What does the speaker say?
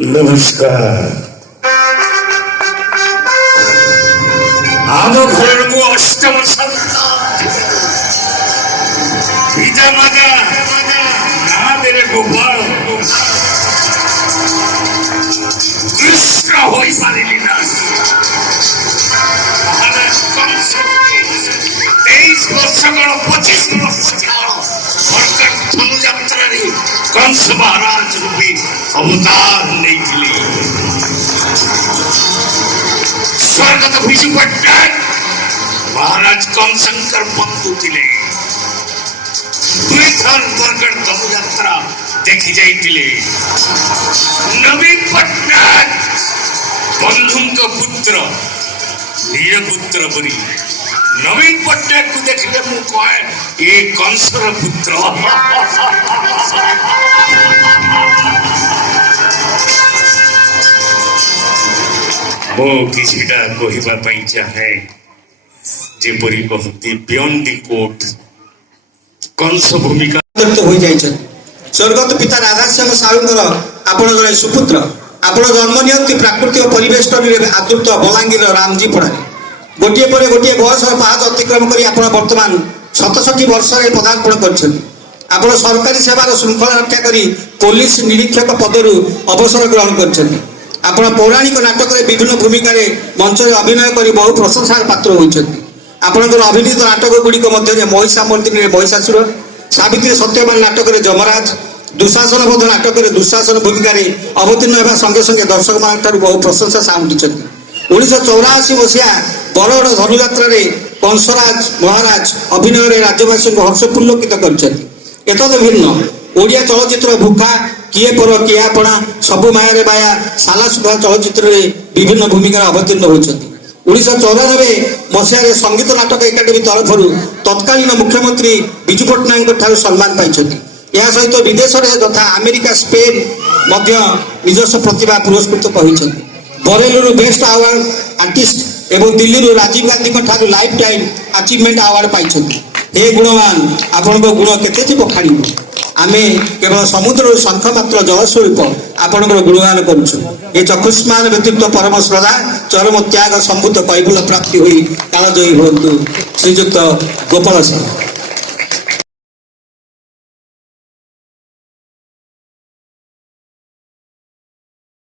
नमस्कार। आदो घर को अष्टम पिता माता ना तेरे गोपाल कृष्ण हो सारी लीला महाराज कंस 23 वर्ष 25 वर्ष धनुजात्रा कंस महाराज रूपी अवतार नहीं स्वर्गत विजु पट्टनायक महाराज कंसंकर बंधु थिले दुईथर बरगढ़ धनुजात्रा देखी जाइए नवीन पट्टनायक बंधु पुत्र निज पुत्र परी नवीन पट्टनायक को देखले मु कहे ये कंसर पुत्र मो किछिटा कहिबा पई चाहे जेपरी कहती बियॉन्ड द कोर्ट कंस भूमिका हो जाय स्वर्गत पिता राधाश्याम साहूंकर आपण जने सुपुत्र आपण जन्म नियंती प्राकृतिक परिवेश आदृत बलांगीर रामजी पड़ा गोटे पर गोटे बयस पाद अतिक्रम कर वर्तमान 67 वर्ष पदार्पण कर सरकारी सेवार श्रृंखला रक्षा कर पुलिस निरीक्षक पदर अवसर ग्रहण कर पौराणिक नाटक विभिन्न भूमिका मंच अभिनय कर बहु प्रशंसार पात्र होती आपंकर अभिनीत नाटक गुड़िक महिषामर्दिनी महिषासुर सावित्री सत्यवान नाटक जमराज दुशासन बोध नाटक दुशासन भूमिका अवतीर्ण होगा संगे संगे दर्शक मान बहु प्रशंसा साउंटी 1984 मसीहा बरगढ़ धनुजात्रा कंसराज महाराज अभिनय राज्यवासी को हर्ष पुलकित कर भिन्न ओडिया चलचित्र भूखा किए पर किए आपणा सबु माया माया साला सुधा चलचित्र विभिन्न भूमिका अवतीर्ण होती 1994 मसीह संगीत नाटक एकाडेमी तरफ तत्कालीन मुख्यमंत्री विजु पट्टनायक सम्मान पाई सहित विदेश तथा अमेरिका स्पेन निजस्व प्रतिभा पुरस्कृत कहते बरेलू बेस्ट अवार्ड आर्टिस्ट एवं Delhi Rajiv Gandhi lifetime achievement award पाई हे गुणवान आपण गुण के बखाणी आम केवल समुद्र शंख मात्र जलस्वरूप आपणकर गुणगान करुँ ये चक्षुष्मान व्यक्तित्व परम श्रद्धा चरम त्याग संभूत कैफल प्राप्ति हुई कालजयी हूँ श्रीजुक्त गोपाल सिंह।